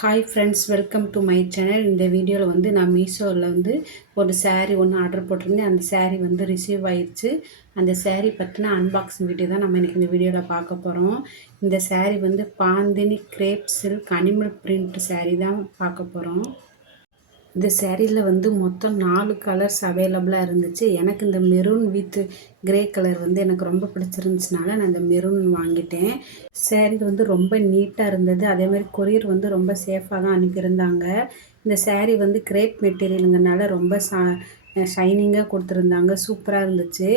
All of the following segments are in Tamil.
Hi friends, welcome to my channel. இந்த வீடியோவில் வந்து நான் மீஷோவில் வந்து ஒரு saree ஒன்று ஆர்டர் போட்டிருந்தேன். அந்த saree வந்து ரிசீவ் ஆயிடுச்சு. அந்த saree பற்றின அன்பாக்சிங் வீடியோ தான் நம்ம இன்றைக்கி இந்த வீடியோவில் பார்க்க போகிறோம். இந்த saree வந்து bandhani grape silk animal print saree தான் பார்க்க போகிறோம். இந்த சேரீயில் வந்து மொத்தம் 4 கலர்ஸ் அவைலபிளாக இருந்துச்சு. எனக்கு இந்த மெரூன் வித் கிரே கலர் வந்து எனக்கு ரொம்ப பிடிச்சிருந்துச்சுனால நான் இந்த மெரூன் வாங்கிட்டேன். சேரீ வந்து ரொம்ப நீட்டாக இருந்தது. அதே மாதிரி கொரியர் வந்து ரொம்ப சேஃபாக தான் அனுப்பியிருந்தாங்க. இந்த சேரீ வந்து கிரேப் மெட்டீரியலுங்கிறனால ரொம்ப ஷைனிங்காக கொடுத்துருந்தாங்க. சூப்பராக இருந்துச்சு.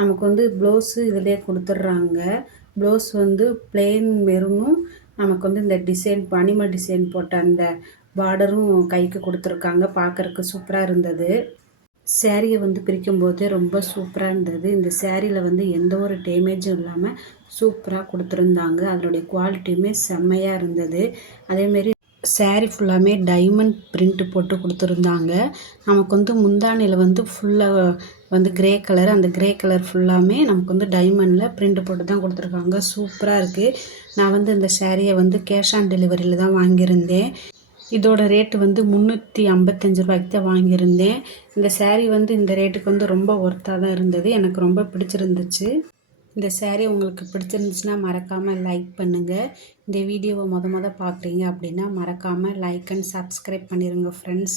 நமக்கு வந்து ப்ளவுஸு இதிலே கொடுத்துட்றாங்க. ப்ளவுஸ் வந்து பிளெயின் மெரூனும் நமக்கு வந்து இந்த டிசைன் அனிமல் டிசைன் போட்ட அந்த பார்டரும் கைக்கு கொடுத்துருக்காங்க. பார்க்குறக்கு சூப்பராக இருந்தது. சேரீயை வந்து பிரிக்கும்போது ரொம்ப சூப்பராக இருந்தது. இந்த சேரீயில் வந்து எந்த ஒரு டேமேஜும் இல்லாமல் சூப்பராக கொடுத்துருந்தாங்க. அதனுடைய குவாலிட்டியுமே செம்மையாக இருந்தது. அதேமாரி சேரீ ஃபுல்லாமே டைமண்ட் பிரிண்ட் போட்டு கொடுத்துருந்தாங்க. நமக்கு வந்து முந்தானையில் வந்து ஃபுல்லாக வந்து கிரே கலர், அந்த கிரே கலர் ஃபுல்லாமே நமக்கு வந்து டைமண்டில் பிரிண்ட் போட்டு தான் கொடுத்துருக்காங்க. சூப்பராக இருக்குது. நான் வந்து இந்த சேரீயை வந்து கேஷ் ஆன் டெலிவரியில் தான் வாங்கியிருந்தேன். இதோட ரேட்டு வந்து 355 ரூபாய்க்கு தான் வாங்கியிருந்தேன். இந்த சேரீ வந்து இந்த ரேட்டுக்கு வந்து ரொம்ப ஒர்த்தாக தான் இருந்தது. எனக்கு ரொம்ப பிடிச்சிருந்துச்சு. இந்த சேரீ உங்களுக்கு பிடிச்சிருந்துச்சுன்னா மறக்காமல் லைக் பண்ணுங்கள். இந்த வீடியோவை மொத பார்க்குறீங்க அப்படின்னா மறக்காமல் லைக் அண்ட் சப்ஸ்கிரைப் பண்ணிடுங்க ஃப்ரெண்ட்ஸ்.